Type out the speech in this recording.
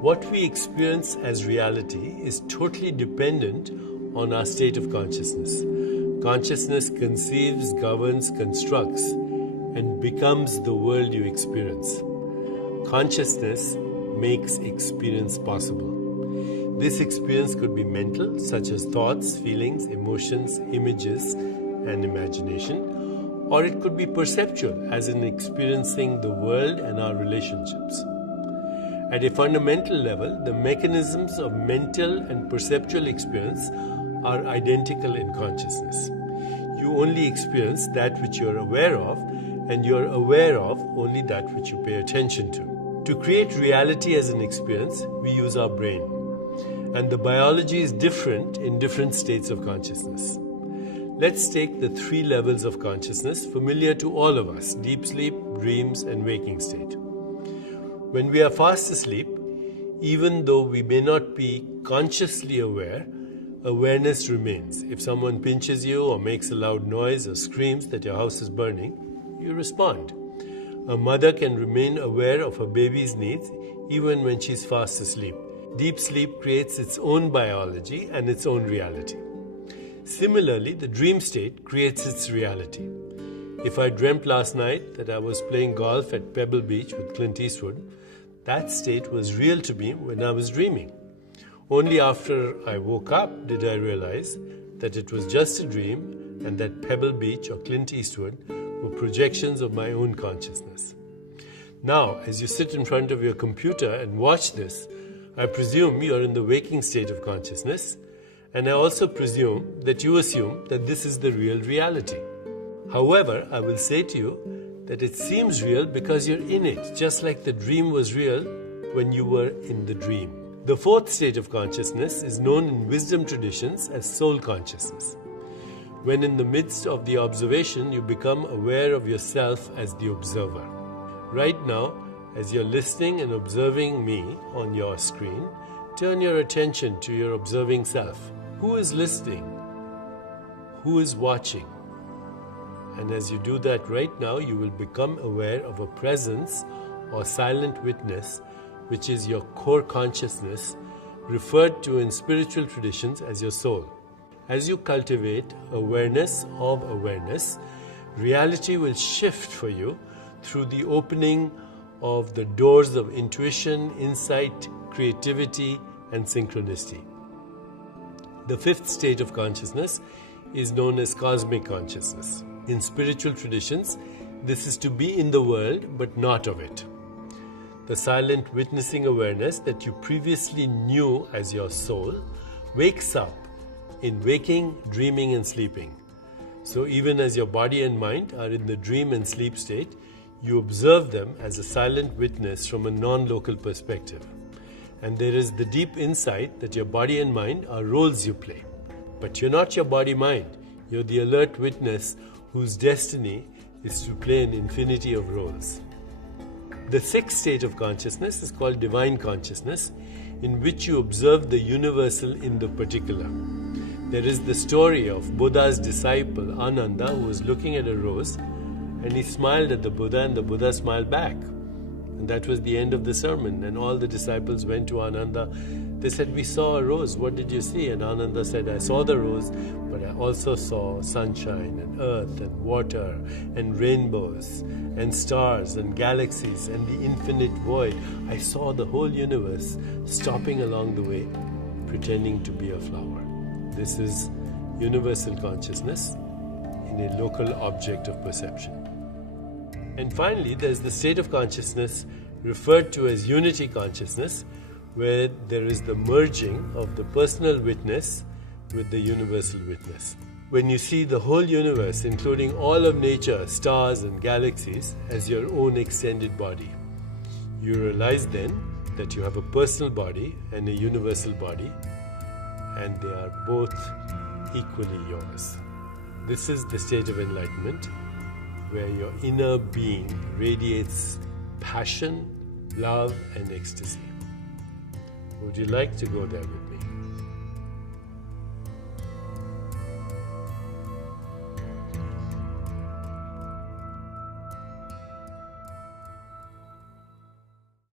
What we experience as reality is totally dependent on our state of consciousness. Consciousness conceives, governs, constructs, and becomes the world you experience. Consciousness makes experience possible. This experience could be mental, such as thoughts, feelings, emotions, images, and imagination, or it could be perceptual, as in experiencing the world and our relationships. At a fundamental level, the mechanisms of mental and perceptual experience are identical in consciousness. You only experience that which you are aware of, and you are aware of only that which you pay attention to. To create reality as an experience, we use our brain. And the biology is different in different states of consciousness. Let's take the 3 levels of consciousness familiar to all of us: deep sleep, dreams, and waking state. When we are fast asleep, even though we may not be consciously aware, awareness remains. If someone pinches you or makes a loud noise or screams that your house is burning, you respond. A mother can remain aware of her baby's needs even when she's fast asleep. Deep sleep creates its own biology and its own reality. Similarly, the dream state creates its reality. If I dreamt last night that I was playing golf at Pebble Beach with Clint Eastwood, that state was real to me when I was dreaming. Only after I woke up did I realize that it was just a dream and that Pebble Beach or Clint Eastwood were projections of my own consciousness. Now, as you sit in front of your computer and watch this, I presume you are in the waking state of consciousness, and I also presume that you assume that this is the real reality. However, I will say to you that it seems real because you're in it, just like the dream was real when you were in the dream. The 4th state of consciousness is known in wisdom traditions as soul consciousness. When in the midst of the observation, you become aware of yourself as the observer. Right now, as you're listening and observing me on your screen, turn your attention to your observing self. Who is listening? Who is watching? And as you do that right now, you will become aware of a presence or silent witness, which is your core consciousness, referred to in spiritual traditions as your soul. As you cultivate awareness of awareness, reality will shift for you through the opening of the doors of intuition, insight, creativity, and synchronicity. The 5th state of consciousness is known as cosmic consciousness. In spiritual traditions, this is to be in the world but not of it. The silent witnessing awareness that you previously knew as your soul wakes up in waking, dreaming, and sleeping. So even as your body and mind are in the dream and sleep state, you observe them as a silent witness from a non-local perspective. And there is the deep insight that your body and mind are roles you play. But you're not your body-mind. You're the alert witness whose destiny is to play an infinity of roles. The 6th state of consciousness is called divine consciousness, in which you observe the universal in the particular. There is the story of Buddha's disciple Ananda, who was looking at a rose, and he smiled at the Buddha, and the Buddha smiled back. And that was the end of the sermon. And all the disciples went to Ananda. They said, "We saw a rose. What did you see?" And Ananda said, "I saw the rose, but I also saw sunshine and earth and water and rainbows and stars and galaxies and the infinite void. I saw the whole universe stopping along the way, pretending to be a flower." This is universal consciousness in a local object of perception. And finally, there's the state of consciousness referred to as unity consciousness, where there is the merging of the personal witness with the universal witness. When you see the whole universe, including all of nature, stars and galaxies, as your own extended body, you realize then that you have a personal body and a universal body, and they are both equally yours. This is the state of enlightenment, where your inner being radiates passion, love, and ecstasy. Would you like to go there with me?